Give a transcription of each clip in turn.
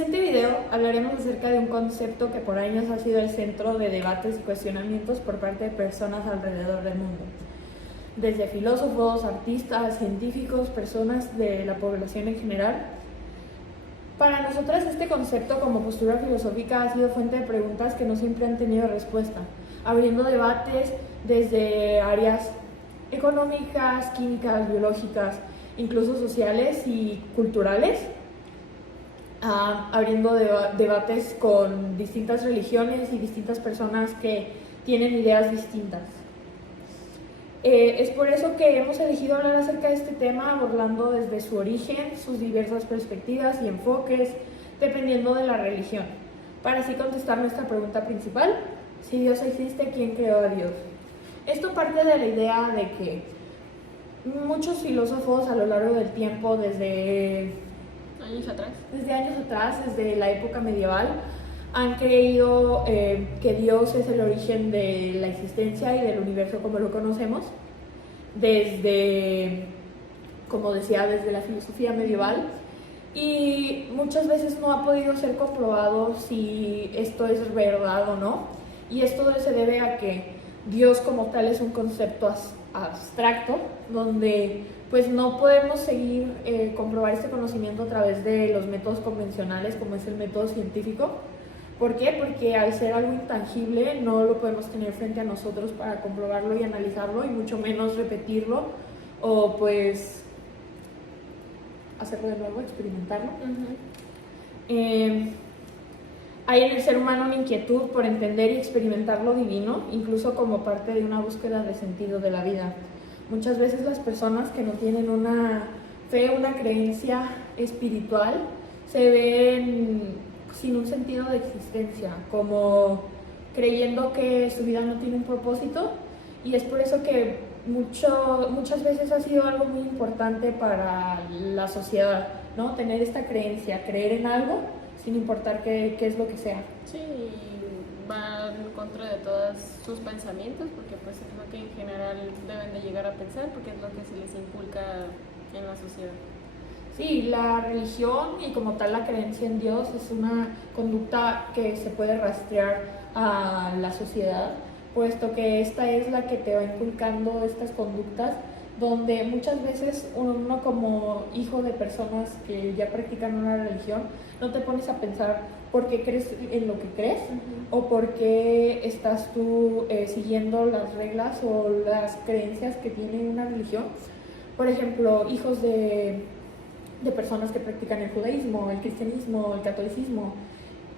presente video hablaremos acerca de un concepto que por años ha sido el centro de debates y cuestionamientos por parte de personas alrededor del mundo. Desde filósofos, artistas, científicos, personas de la población en general. Para nosotras este concepto como postura filosófica ha sido fuente de preguntas que no siempre han tenido respuesta, abriendo debates desde áreas económicas, químicas, biológicas, incluso sociales y culturales, abriendo debates con distintas religiones y distintas personas que tienen ideas distintas. Es por eso que hemos elegido hablar acerca de este tema, abordando desde su origen, sus diversas perspectivas y enfoques, dependiendo de la religión, para así contestar nuestra pregunta principal: si Dios existe, ¿quién creó a Dios? Esto parte de la idea de que muchos filósofos a lo largo del tiempo, desde años atrás, desde la época medieval, han creído que Dios es el origen de la existencia y del universo como lo conocemos, desde, como decía, desde la filosofía medieval, y muchas veces no ha podido ser comprobado si esto es verdad o no, y esto se debe a que Dios como tal es un concepto abstracto, donde pues no podemos seguir comprobar este conocimiento a través de los métodos convencionales como es el método científico. ¿Por qué? Porque al ser algo intangible no lo podemos tener frente a nosotros para comprobarlo y analizarlo, y mucho menos repetirlo o pues hacerlo de nuevo, experimentarlo. Hay en el ser humano una inquietud por entender y experimentar lo divino, incluso como parte de una búsqueda de sentido de la vida. Muchas veces las personas que no tienen una fe, una creencia espiritual, se ven sin un sentido de existencia, como creyendo que su vida no tiene un propósito, y es por eso que muchas veces ha sido algo muy importante para la sociedad, ¿no? Tener esta creencia, creer en algo sin importar qué es lo que sea. Sí, va en contra de todos sus pensamientos, porque pues es lo que en general deben de llegar a pensar, porque es lo que se les inculca en la sociedad. Sí, la religión y como tal la creencia en Dios es una conducta que se puede rastrear a la sociedad, puesto que esta es la que te va inculcando estas conductas, donde muchas veces uno como hijo de personas que ya practican una religión no te pones a pensar por qué crees en lo que crees, o por qué estás tú siguiendo las reglas o las creencias que tiene una religión. Por ejemplo, hijos de personas que practican el judaísmo, el cristianismo, el catolicismo.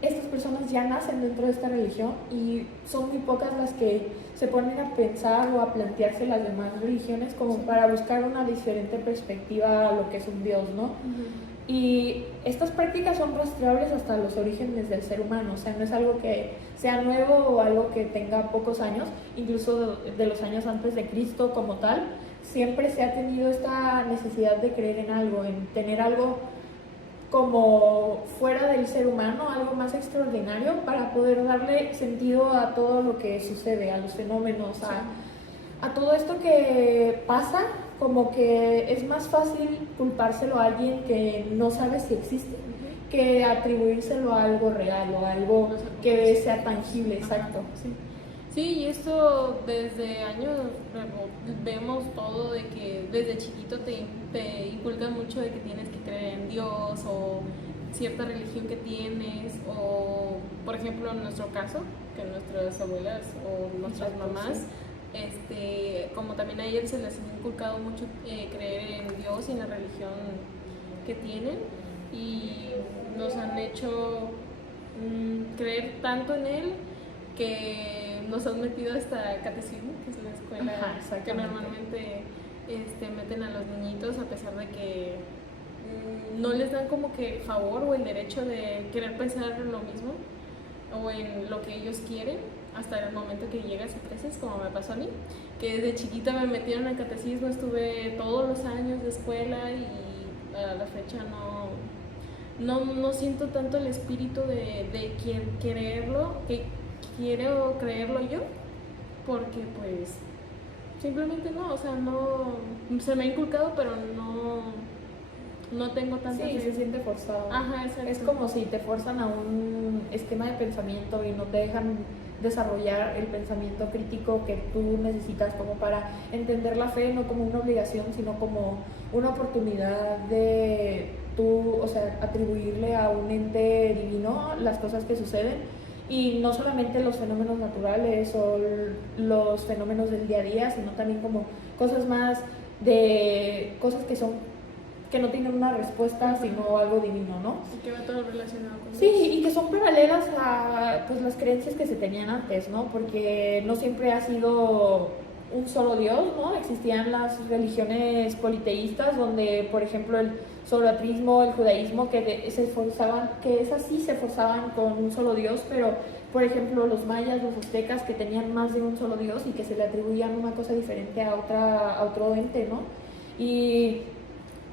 Estas personas ya nacen dentro de esta religión y son muy pocas las que se ponen a pensar o a plantearse las demás religiones como para buscar una diferente perspectiva a lo que es un Dios, ¿no? Y estas prácticas son rastreables hasta los orígenes del ser humano, o sea, no es algo que sea nuevo o algo que tenga pocos años, incluso de los años antes de Cristo como tal. Siempre se ha tenido esta necesidad de creer en algo, en tener algo como fuera del ser humano, algo más extraordinario, para poder darle sentido a todo lo que sucede, a los fenómenos, a todo esto que pasa. Como que es más fácil culpárselo a alguien que no sabe si existe, que atribuírselo a algo real o a algo que sea tangible. Exacto. Sí, y esto desde años vemos todo, de que desde chiquito te inculcan mucho de que tienes que creer en Dios o cierta religión que tienes, o por ejemplo en nuestro caso, que nuestras abuelas o nuestras mamás, como también a ellas se les ha inculcado mucho creer en Dios y en la religión que tienen, y nos han hecho creer tanto en él que nos han metido hasta catecismo, que es la escuela que normalmente meten a los niñitos, a pesar de que no les dan como que el favor o el derecho de querer pensar en lo mismo o en lo que ellos quieren, hasta el momento que llegas a creces, como me pasó a mí, que desde chiquita me metieron al catecismo, estuve todos los años de escuela y a la fecha no siento tanto el espíritu de quererlo, que quiero creerlo yo, porque pues simplemente no, o sea, no, se me ha inculcado, pero no tengo tanta Sí, fe. se siente forzado. Ajá, exacto. Es como si te forzan a un esquema de pensamiento y no te dejan desarrollar el pensamiento crítico que tú necesitas como para entender la fe, no como una obligación, sino como una oportunidad de tú, o sea, atribuirle a un ente divino las cosas que suceden, y no solamente los fenómenos naturales o los fenómenos del día a día, sino también como cosas más de cosas que no tienen una respuesta, sino algo divino, ¿no? Y que va todo relacionado con Sí, Dios. y que son paralelas a pues, las creencias que se tenían antes, ¿no? Porque no siempre ha sido un solo Dios, ¿no? Existían las religiones politeístas, donde, por ejemplo, el zoroastrismo, el judaísmo, se esforzaban, que esas sí se esforzaban con un solo Dios, pero, por ejemplo, los mayas, los aztecas, que tenían más de un solo Dios y que se le atribuían una cosa diferente a otro ente, ¿no? Y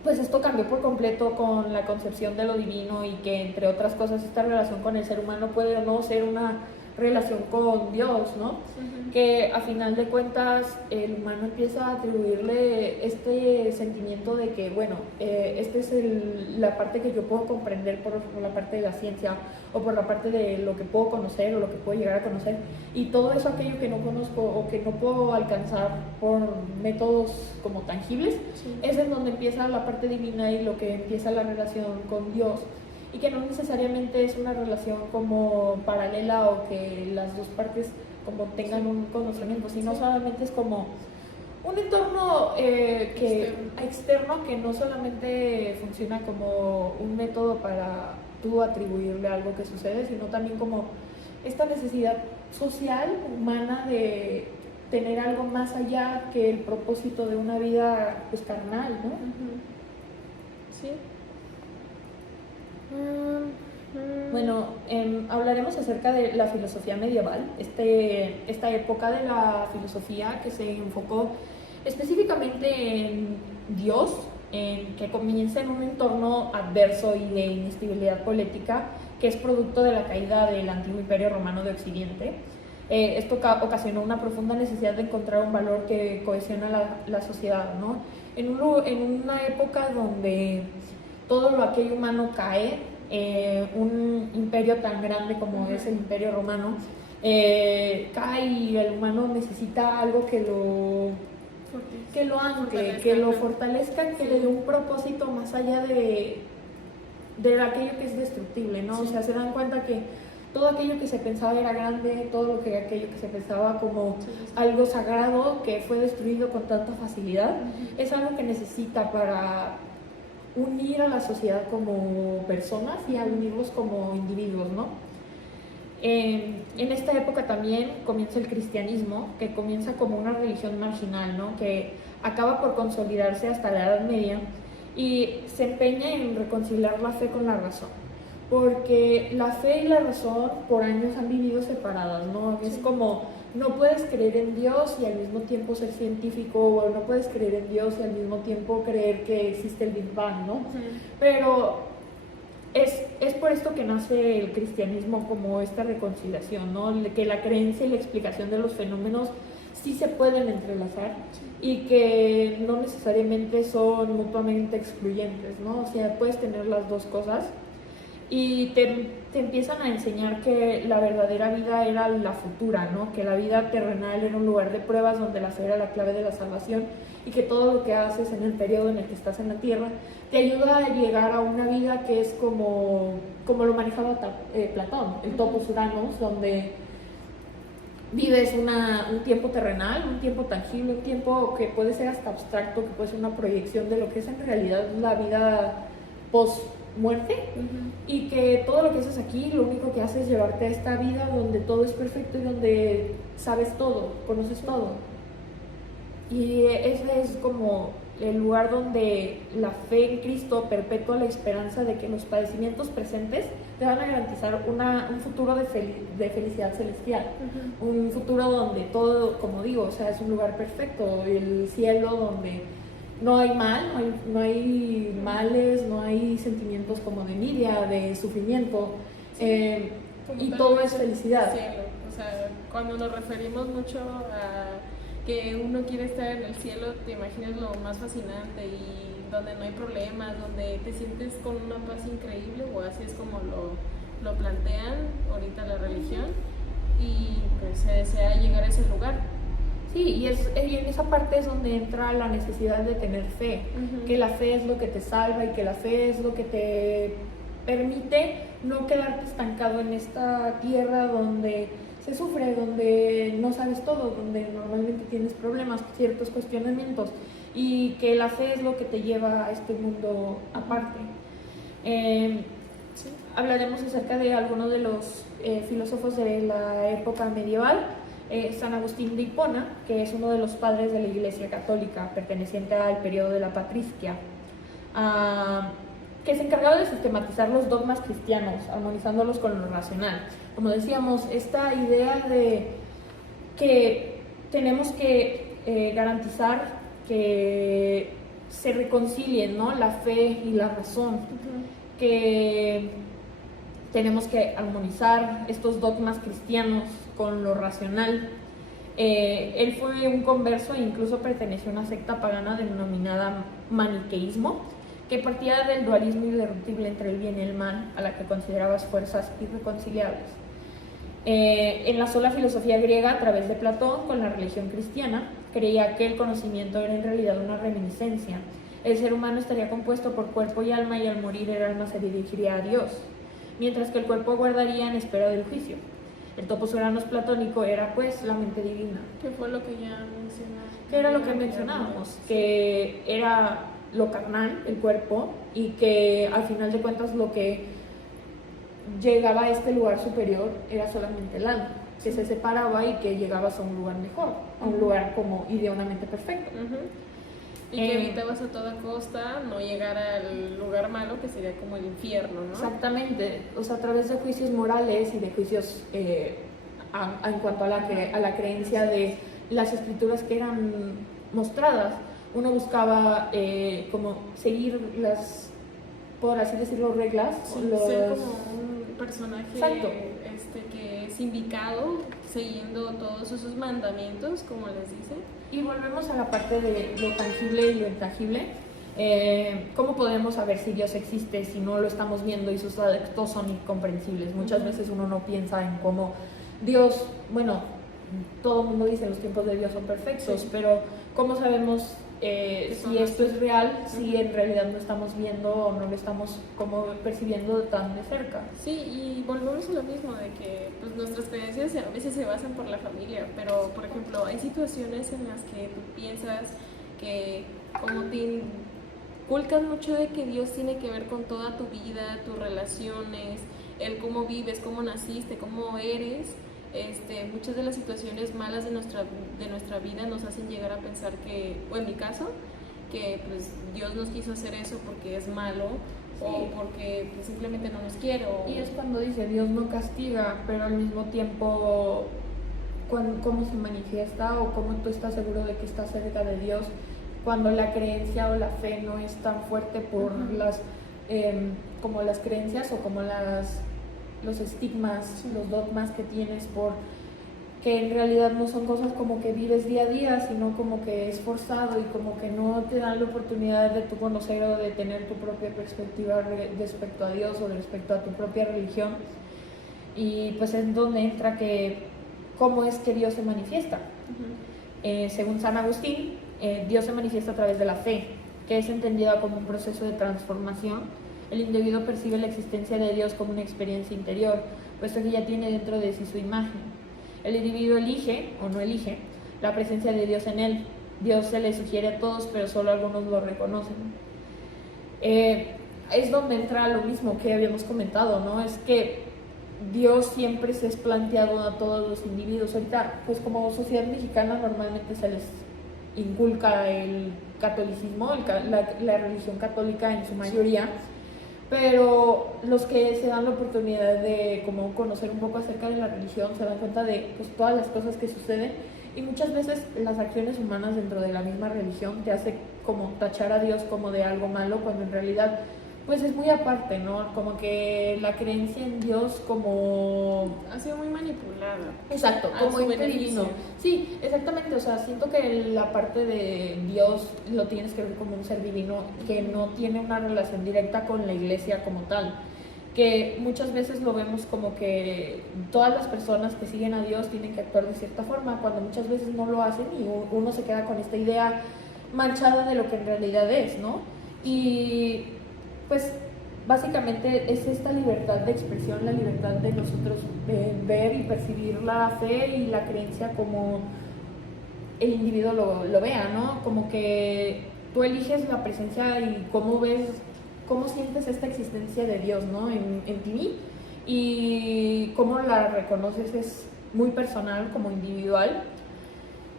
pues esto cambió por completo con la concepción de lo divino, y que, entre otras cosas, esta relación con el ser humano puede o no ser una relación con Dios, ¿no? Ujú. Que a final de cuentas el humano empieza a atribuirle este sentimiento de que, bueno, esta es la parte que yo puedo comprender por la parte de la ciencia, o por la parte de lo que puedo conocer o lo que puedo llegar a conocer, y todo eso aquello que no conozco o que no puedo alcanzar por métodos como tangibles, Sí. es en donde empieza la parte divina y lo que empieza la relación con Dios, y que no necesariamente es una relación como paralela o que las dos partes como tengan un conocimiento, sino solamente es como un entorno externo, que no solamente funciona como un método para tú atribuirle algo que sucede, sino también como esta necesidad social, humana, de tener algo más allá que el propósito de una vida pues carnal, ¿no? Ujú. Sí. Bueno, hablaremos acerca de la filosofía medieval, esta época de la filosofía que se enfocó específicamente en Dios, en que comienza en un entorno adverso y de inestabilidad política, que es producto de la caída del antiguo Imperio Romano de Occidente. Esto ocasionó una profunda necesidad de encontrar un valor que cohesiona la sociedad, ¿no? En una época donde todo lo aquello humano cae, un imperio tan grande como es el Imperio Romano cae, y el humano necesita algo que lo ancle, que lo fortalezca, que le dé un propósito más allá de aquello que es destructible, ¿no? Sí. O sea, se dan cuenta que todo aquello que se pensaba era grande, aquello que se pensaba como algo sagrado, que fue destruido con tanta facilidad, es algo que necesita para unir a la sociedad como personas y a unirlos como individuos, ¿no? En esta época también comienza el cristianismo, que comienza como una religión marginal, ¿no? Que acaba por consolidarse hasta la Edad Media y se empeña en reconciliar la fe con la razón, porque la fe y la razón por años han vivido separadas, ¿no? Es como, no puedes creer en Dios y al mismo tiempo ser científico, o no puedes creer en Dios y al mismo tiempo creer que existe el Big Bang, ¿no? Pero es por esto que nace el cristianismo, como esta reconciliación, ¿no? Que la creencia y la explicación de los fenómenos sí se pueden entrelazar, y que no necesariamente son mutuamente excluyentes, ¿no? O sea, puedes tener las dos cosas, y te empiezan a enseñar que la verdadera vida era la futura, ¿no? Que la vida terrenal era un lugar de pruebas donde la fe era la clave de la salvación, y que todo lo que haces en el periodo en el que estás en la tierra te ayuda a llegar a una vida que es como lo manejaba Platón, el topos Uranus, donde vives un tiempo terrenal, un tiempo tangible, un tiempo que puede ser hasta abstracto, que puede ser una proyección de lo que es en realidad la vida post-muerte, y que todo lo que haces aquí, lo único que haces es llevarte a esta vida donde todo es perfecto y donde sabes todo, conoces todo. Y ese es como el lugar donde la fe en Cristo perpetúa la esperanza de que los padecimientos presentes te van a garantizar un futuro de felicidad celestial. Un futuro donde todo, como digo, o sea, es un lugar perfecto, el cielo donde no hay mal, no hay males, no hay sentimientos como de envidia, de sufrimiento, y todo es felicidad. Cielo. O sea, cuando nos referimos mucho a que uno quiere estar en el cielo, te imaginas lo más fascinante y donde no hay problemas, donde te sientes con una paz increíble, o así es como lo plantean ahorita la religión, y pues se desea llegar a ese lugar. Sí, y en esa parte es donde entra la necesidad de tener fe, que la fe es lo que te salva y que la fe es lo que te permite no quedarte estancado en esta tierra donde se sufre, donde no sabes todo, donde normalmente tienes problemas, ciertos cuestionamientos, y que la fe es lo que te lleva a este mundo aparte. Sí, hablaremos acerca de algunos de los filósofos de la época medieval. San Agustín de Hipona, que es uno de los padres de la Iglesia Católica, perteneciente al periodo de la patristia, que se encargaba de sistematizar los dogmas cristianos, armonizándolos con lo racional. Como decíamos, esta idea de que tenemos que garantizar que se reconcilien, ¿no?, la fe y la razón, que tenemos que armonizar estos dogmas cristianos con lo racional. Él fue un converso e incluso perteneció a una secta pagana denominada maniqueísmo, que partía del dualismo irreductible entre el bien y el mal, a la que consideraba fuerzas irreconciliables. En la sola filosofía griega, a través de Platón, con la religión cristiana, creía que el conocimiento era en realidad una reminiscencia. El ser humano estaría compuesto por cuerpo y alma, y al morir el alma se dirigiría a Dios, mientras que el cuerpo aguardaría en espera del juicio. El topos uranos platónico era pues la mente divina. Que fue lo que ya mencionamos. Que era lo que mencionábamos, que era lo carnal, el cuerpo, y que al final de cuentas lo que llegaba a este lugar superior era solamente el alma, que se separaba y que llegabas a un lugar mejor, a un lugar como idealmente perfecto. Y que evitabas a toda costa no llegar al lugar malo, que sería como el infierno, ¿no? Exactamente, o sea, a través de juicios morales y de juicios en cuanto a la creencia de las escrituras que eran mostradas, uno buscaba como seguir las, por así decirlo, reglas. Sí, ser como un personaje que es indicado, siguiendo todos esos mandamientos, como les dicen. Y volvemos a la parte de lo tangible y lo intangible. ¿Cómo podemos saber si Dios existe si no lo estamos viendo y sus actos son incomprensibles? Muchas veces uno no piensa en cómo Dios, bueno, todo el mundo dice los tiempos de Dios son perfectos, pero ¿cómo sabemos si esto es real, si en realidad lo estamos viendo o no lo estamos como percibiendo tan de cerca? Sí, y volvemos a lo mismo, de que pues, nuestras creencias a veces se basan por la familia, pero por ejemplo hay situaciones en las que tú piensas que como te inculcan mucho de que Dios tiene que ver con toda tu vida, tus relaciones, el cómo vives, cómo naciste, cómo eres. Muchas de las situaciones malas de nuestra vida nos hacen llegar a pensar que, o en mi caso, que pues Dios nos quiso hacer eso porque es malo, sí, o porque pues, simplemente no nos quiere. Y es cuando dice Dios no castiga, pero al mismo tiempo cómo se manifiesta o cómo tú estás seguro de que estás cerca de Dios cuando la creencia o la fe no es tan fuerte por como las creencias o como los estigmas, los dogmas que tienes, por que en realidad no son cosas como que vives día a día, sino como que es forzado y como que no te dan la oportunidad de tú conocer o de tener tu propia perspectiva respecto a Dios o respecto a tu propia religión. Y pues es donde entra que cómo es que Dios se manifiesta. Según San Agustín, Dios se manifiesta a través de la fe, que es entendida como un proceso de transformación. El individuo percibe la existencia de Dios como una experiencia interior, puesto que ya tiene dentro de sí su imagen. El individuo elige, o no elige, la presencia de Dios en él. Dios se le sugiere a todos, pero solo algunos lo reconocen. Es donde entra lo mismo que habíamos comentado, ¿no? Es que Dios siempre se es planteado a todos los individuos. Ahorita, pues como sociedad mexicana, normalmente se les inculca el catolicismo, la religión católica en su mayoría, pero los que se dan la oportunidad de como conocer un poco acerca de la religión se dan cuenta de pues, todas las cosas que suceden, y muchas veces las acciones humanas dentro de la misma religión te hace como tachar a Dios como de algo malo, cuando en realidad pues es muy aparte, ¿no? Como que la creencia en Dios como... Ha sido muy manipulada. Exacto, A como su ente beneficio. divino. Sí, exactamente, o sea, siento que la parte de Dios lo tienes que ver como un ser divino que no tiene una relación directa con la iglesia como tal. Que muchas veces lo vemos como que todas las personas que siguen a Dios tienen que actuar de cierta forma, cuando muchas veces no lo hacen y uno se queda con esta idea manchada de lo que en realidad es, ¿no? Y pues básicamente es esta libertad de expresión, la libertad de nosotros ver y percibir la fe y la creencia como el individuo lo vea, ¿no? Como que tú eliges la presencia y cómo ves, cómo sientes esta existencia de Dios, ¿no? En ti, y cómo la reconoces es muy personal, como individual.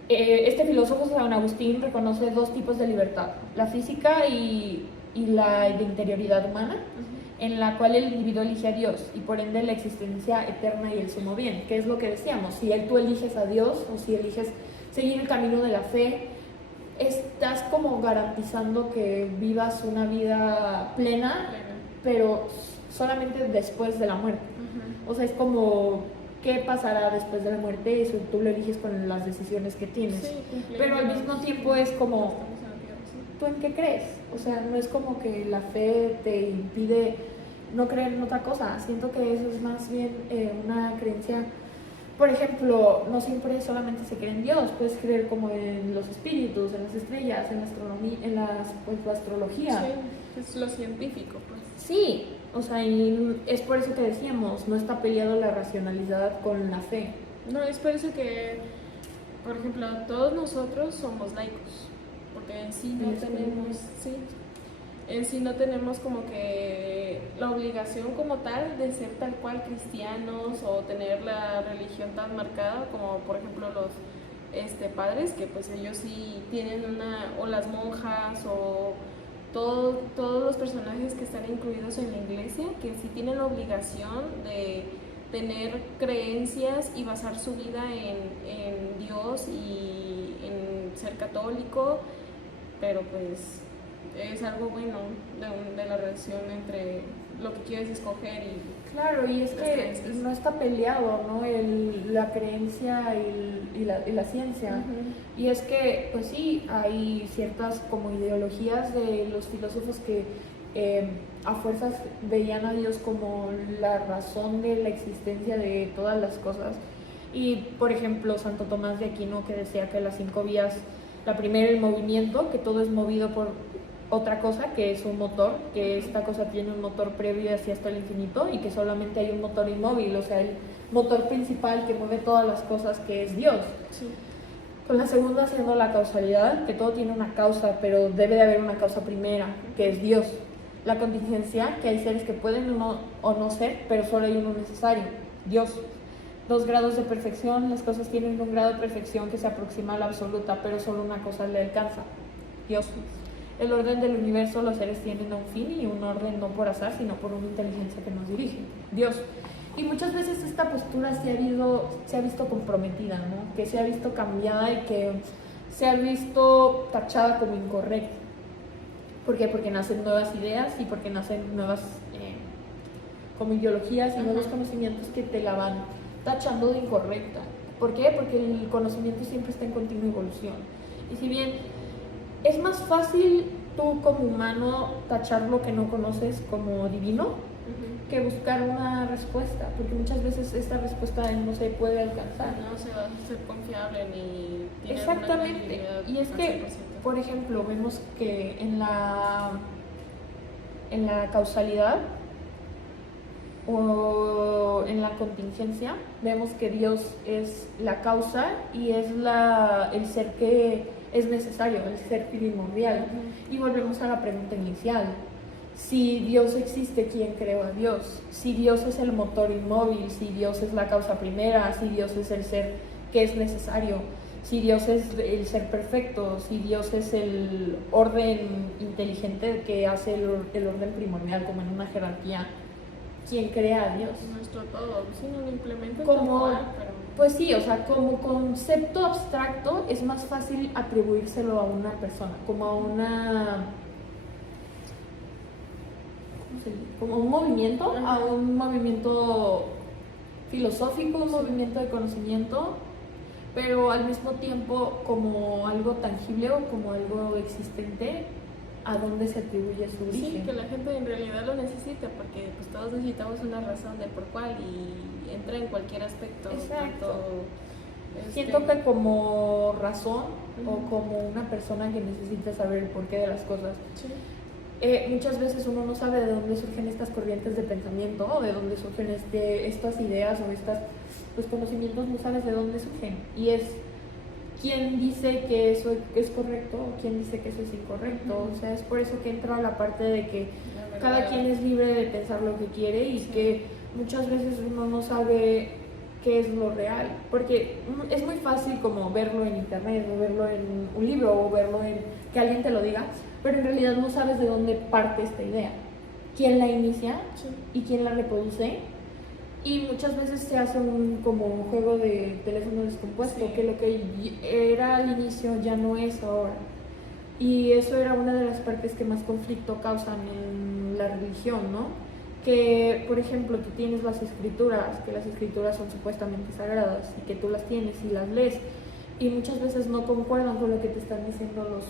Este filósofo, San Agustín, reconoce dos tipos de libertad, la física y la de interioridad humana, en la cual el individuo elige a Dios y por ende la existencia eterna y el sumo bien, que es lo que decíamos, si tú eliges a Dios o si eliges seguir el camino de la fe, estás como garantizando que vivas una vida plena, pero solamente después de la muerte. O sea, es como, ¿qué pasará después de la muerte? Eso tú lo eliges con las decisiones que tienes. Sí, pero al mismo tiempo es como, ¿tú en qué crees? O sea, no es como que la fe te impide no creer en otra cosa. Siento que eso es más bien una creencia. Por ejemplo, no siempre solamente se cree en Dios, puedes creer como en los espíritus, en las estrellas, en la astronomía, en la astrología. Sí, es lo científico, pues. Sí, o sea, y es por eso que decíamos, no está peleado la racionalidad con la fe. No, es por eso que, por ejemplo, todos nosotros somos laicos, porque en sí no tenemos, sí, en sí no tenemos como que la obligación como tal de ser tal cual cristianos o tener la religión tan marcada como por ejemplo los padres, que pues ellos sí tienen o las monjas o todos los personajes que están incluidos en la iglesia, que sí tienen la obligación de tener creencias y basar su vida en Dios y en ser católico, pero pues es algo bueno de la relación entre lo que quieres escoger y... Claro, y es que no está peleado, ¿no? La creencia y la ciencia. Y es que, pues sí, hay ciertas como ideologías de los filósofos que a fuerzas veían a Dios como la razón de la existencia de todas las cosas. Y, por ejemplo, Santo Tomás de Aquino, que decía que las 5 vías, la primera, el movimiento, que todo es movido por otra cosa, que es un motor, que esta cosa tiene un motor previo y así hasta el infinito, y que solamente hay un motor inmóvil, o sea, el motor principal que mueve todas las cosas, que es Dios. Sí. Con la segunda siendo la causalidad, que todo tiene una causa, pero debe de haber una causa primera, que es Dios. La contingencia, que hay seres que pueden o no ser, pero solo hay uno necesario, Dios. 2 grados de perfección, las cosas tienen un grado de perfección que se aproxima a la absoluta, pero solo una cosa le alcanza, Dios. El orden del universo, los seres tienen un fin y un orden no por azar, sino por una inteligencia que nos dirige, Dios. Y muchas veces esta postura se ha visto comprometida, ¿no? Que se ha visto cambiada y que se ha visto tachada como incorrecta. ¿Por qué? Porque nacen nuevas ideas y porque nacen nuevas como ideologías y nuevos conocimientos que te la van tachando de incorrecta. ¿Por qué? Porque el conocimiento siempre está en continua evolución. Y si bien es más fácil tú como humano tachar lo que no conoces como divino que buscar una respuesta, porque muchas veces esta respuesta no se puede alcanzar. No se va a ser confiable ni tiene exactamente. Y es que, 100%. por ejemplo, vemos que en la causalidad o en la contingencia vemos que Dios es la causa y es el ser que es necesario, el ser primordial. Y volvemos a la pregunta inicial: si Dios existe, ¿quién creó a Dios? Si Dios es el motor inmóvil, si Dios es la causa primera, si Dios es el ser que es necesario, si Dios es el ser perfecto, si Dios es el orden inteligente que hace el orden primordial, como en una jerarquía, ¿quién crea a Dios? Nuestro todo, si no lo implementa Como, tal cual, pero... pues sí, o sea, como concepto abstracto es más fácil atribuírselo a una persona, como a una como un movimiento, Ajá. a un movimiento filosófico, un movimiento de conocimiento, pero al mismo tiempo como algo tangible o como algo existente, a dónde se atribuye su origen. Sí, que la gente en realidad lo necesita, porque pues todos necesitamos una razón de por cuál y entra en cualquier aspecto. Exacto. Tanto, Siento que como razón Ujú. o como una persona que necesita saber el porqué de las cosas. Sí. Muchas veces uno no sabe de dónde surgen estas corrientes de pensamiento o de dónde surgen estas ideas o los conocimientos, no sabes de dónde surgen. Y es quién dice que eso es correcto o quién dice que eso es incorrecto. O sea, es por eso que entra la parte de que cada quien es libre de pensar lo que quiere y que muchas veces uno no sabe qué es lo real, porque es muy fácil como verlo en internet o verlo en un libro o verlo en que alguien te lo diga, pero en realidad no sabes de dónde parte esta idea, quién la inicia y quién la reproduce. Y muchas veces se hace como un juego de teléfono descompuesto, que lo que era al inicio ya no es ahora. Y eso era una de las partes que más conflicto causan en la religión, ¿no? Que, por ejemplo, tú tienes las escrituras, que las escrituras son supuestamente sagradas y que tú las tienes y las lees y muchas veces no concuerdan con lo que te están diciendo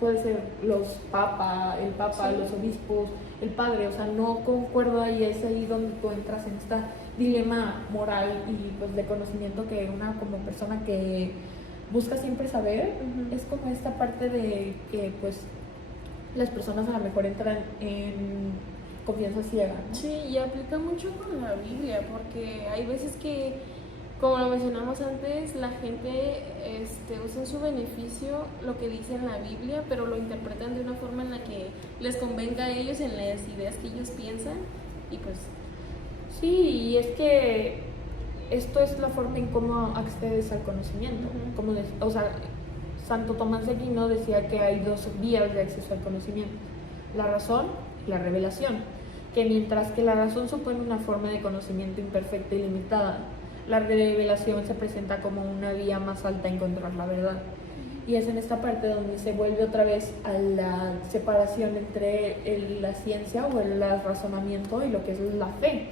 puede ser el papa, los obispos, el padre, o sea, no concuerda y es ahí donde tú entras en este dilema moral y pues de conocimiento que una como persona que busca siempre saber, es como esta parte de que pues las personas a lo mejor entran en confianza ciega, ¿no? Sí, y aplica mucho con la Biblia, porque hay veces que, como lo mencionamos antes, la gente usa en su beneficio lo que dice en la Biblia, pero lo interpretan de una forma en la que les convenga a ellos, en las ideas que ellos piensan, y pues... Sí, y es que esto es la forma en cómo accedes al conocimiento. O sea, Santo Tomás de Aquino decía que hay dos vías de acceso al conocimiento: la razón y la revelación. Que mientras que la razón supone una forma de conocimiento imperfecta y limitada, la revelación se presenta como una vía más alta a encontrar la verdad. Y es en esta parte donde se vuelve otra vez a la separación entre la ciencia o el razonamiento y lo que es la fe.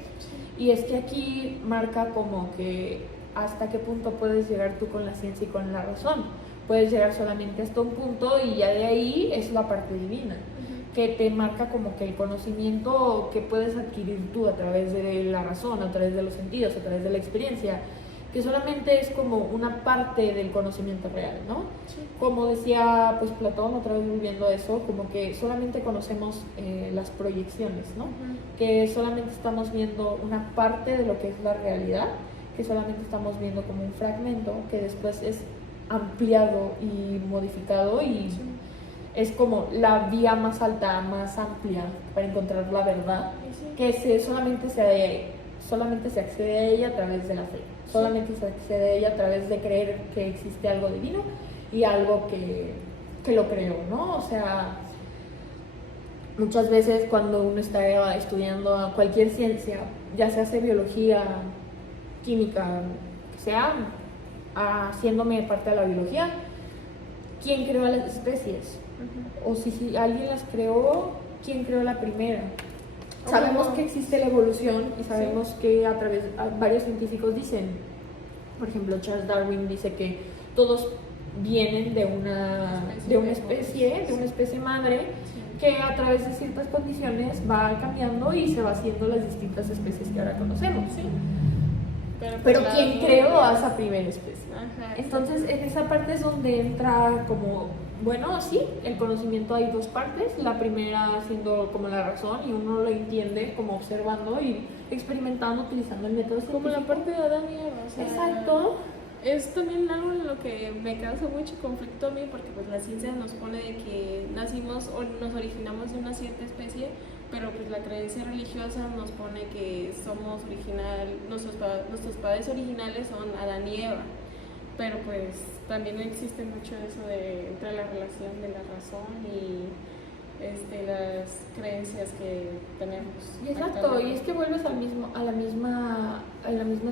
Y es que aquí marca como que hasta qué punto puedes llegar tú con la ciencia y con la razón. Puedes llegar solamente hasta un punto y ya de ahí es la parte divina, que te marca como que el conocimiento que puedes adquirir tú a través de la razón, a través de los sentidos, a través de la experiencia, que solamente es como una parte del conocimiento real, ¿no? Sí. Como decía pues Platón, otra vez volviendo a eso, como que solamente conocemos las proyecciones, ¿no? Que solamente estamos viendo una parte de lo que es la realidad, que solamente estamos viendo como un fragmento que después es ampliado y modificado y es como la vía más alta, más amplia para encontrar la verdad, que solamente se accede a ella a través de la fe, solamente se accede a ella a través de creer que existe algo divino y algo que lo creó, ¿no? O sea, muchas veces cuando uno está estudiando cualquier ciencia, ya se hace biología, química, que sea, haciéndome parte de la biología, ¿quién creó las especies? O si alguien las creó, ¿quién creó la primera? Sabemos que existe la evolución y sabemos que varios científicos dicen, por ejemplo, Charles Darwin dice que todos vienen de una especie madre que a través de ciertas condiciones va cambiando y se va haciendo las distintas especies que ahora conocemos. Pero ¿quién creó a esa primera especie? Entonces, en esa parte es donde entra como, bueno, sí, el conocimiento hay dos partes, la primera siendo como la razón y uno lo entiende como observando y experimentando, utilizando el método científico. Como la parte de Adán y Eva, o sea, exacto. Es también algo en lo que me causa mucho conflicto a mí, porque pues la ciencia nos pone de que nacimos o nos originamos de una cierta especie, pero pues la creencia religiosa nos pone que somos nuestros padres originales son Adán y Eva. Pero pues también existe mucho eso entre la relación de la razón y las creencias que tenemos. Exacto, y es que vuelves a la misma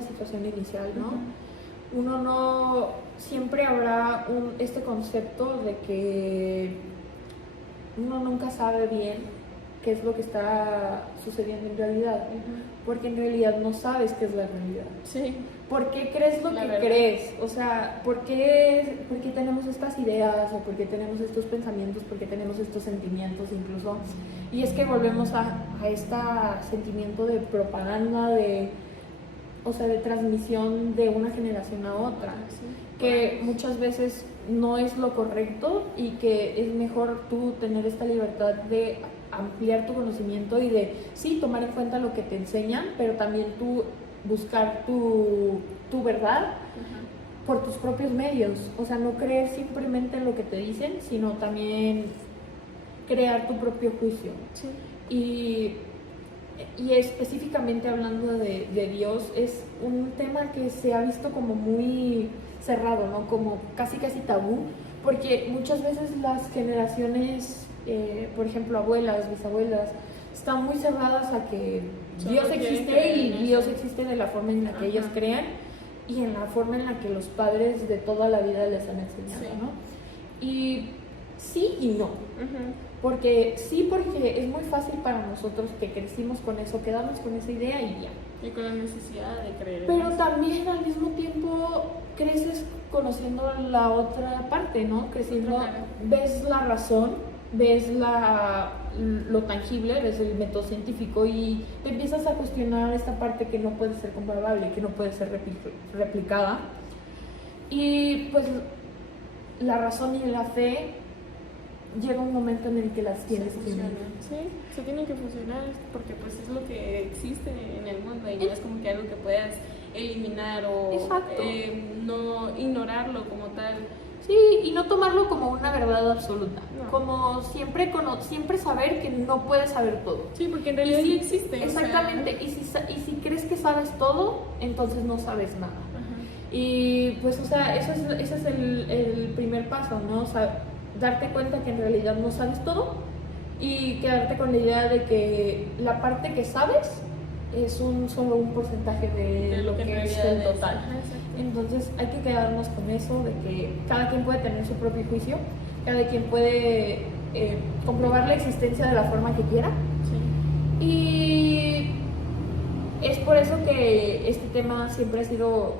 situación inicial, ¿no? Uno no, siempre habrá este concepto de que uno nunca sabe bien qué es lo que está sucediendo en realidad, porque en realidad no sabes qué es la realidad. Sí. ¿Por qué crees lo La que verdad. crees? O sea, ¿por qué tenemos estas ideas o por qué tenemos estos pensamientos, por qué tenemos estos sentimientos incluso? Y es que volvemos a este sentimiento de propaganda, o sea, de transmisión de una generación a otra, que muchas veces no es lo correcto y que es mejor tú tener esta libertad de ampliar tu conocimiento y de, sí, tomar en cuenta lo que te enseñan, pero también tú buscar tu verdad por tus propios medios. O sea, no creer simplemente en lo que te dicen, sino también crear tu propio juicio. Sí. Y específicamente hablando de Dios, es un tema que se ha visto como muy cerrado, ¿no? Como casi tabú, porque muchas veces las generaciones, por ejemplo, abuelas, bisabuelas, están muy cerradas a que Dios existe y Dios existe de la forma en la que ellas crean y en la forma en la que los padres de toda la vida les han enseñado, ¿no? Y sí y no. Porque es muy fácil para nosotros que crecimos con eso, quedamos con esa idea y ya. Y con la necesidad de creer. Pero también al mismo tiempo creces conociendo la otra parte, ¿no? Creciendo, ves la razón, ves lo tangible, ves el método científico y te empiezas a cuestionar esta parte que no puede ser comprobable, que no puede ser replicada. Y pues la razón y la fe llega un momento en el que las tienes que unir. Sí, se tienen que fusionar porque pues es lo que existe en el mundo y no es como que algo que puedas eliminar o no ignorarlo como tal. Sí, y no tomarlo como una verdad absoluta, como siempre saber que no puedes saber todo. Sí, porque en realidad sí existe. Exactamente, o sea, y si crees que sabes todo, entonces no sabes nada. Y pues, o sea, ese es el primer paso, ¿no? O sea, darte cuenta que en realidad no sabes todo y quedarte con la idea de que la parte que sabes es solo un porcentaje de lo que es el total. Entonces hay que quedarnos con eso de que cada quien puede tener su propio juicio, cada quien puede comprobar la existencia de la forma que quiera. Y es por eso que este tema siempre ha sido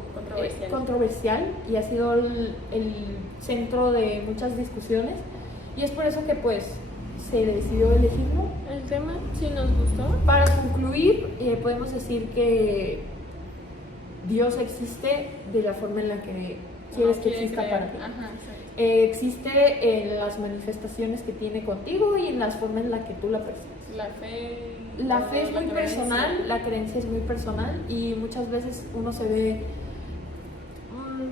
controversial y ha sido el centro de muchas discusiones, y es por eso que pues se decidió elegirlo. El tema sí nos gustó. Para concluir, podemos decir que Dios existe de la forma en la que quieres que exista para ti. Existe en las manifestaciones que tiene contigo y en las formas en las que tú la percibes. La fe es muy personal, la creencia es muy personal y muchas veces uno se ve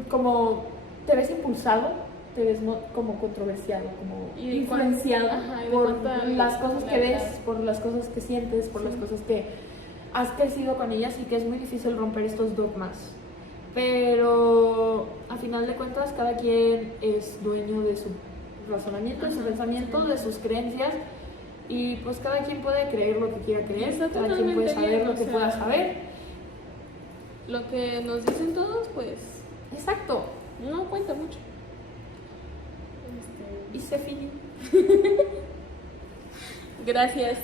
como, te ves impulsado, te ves como controversiado, como influenciado por las cosas que ves, por las cosas que sientes, por las cosas que has crecido con ellas, y que es muy difícil romper estos dogmas. Pero a final de cuentas cada quien es dueño de su razonamiento, de su pensamiento, de sus creencias, y pues cada quien puede creer lo que quiera creer, cada quien puede saber lo que pueda saber. Lo que nos dicen todos, pues exacto, no cuenta mucho. Y se finí. Gracias.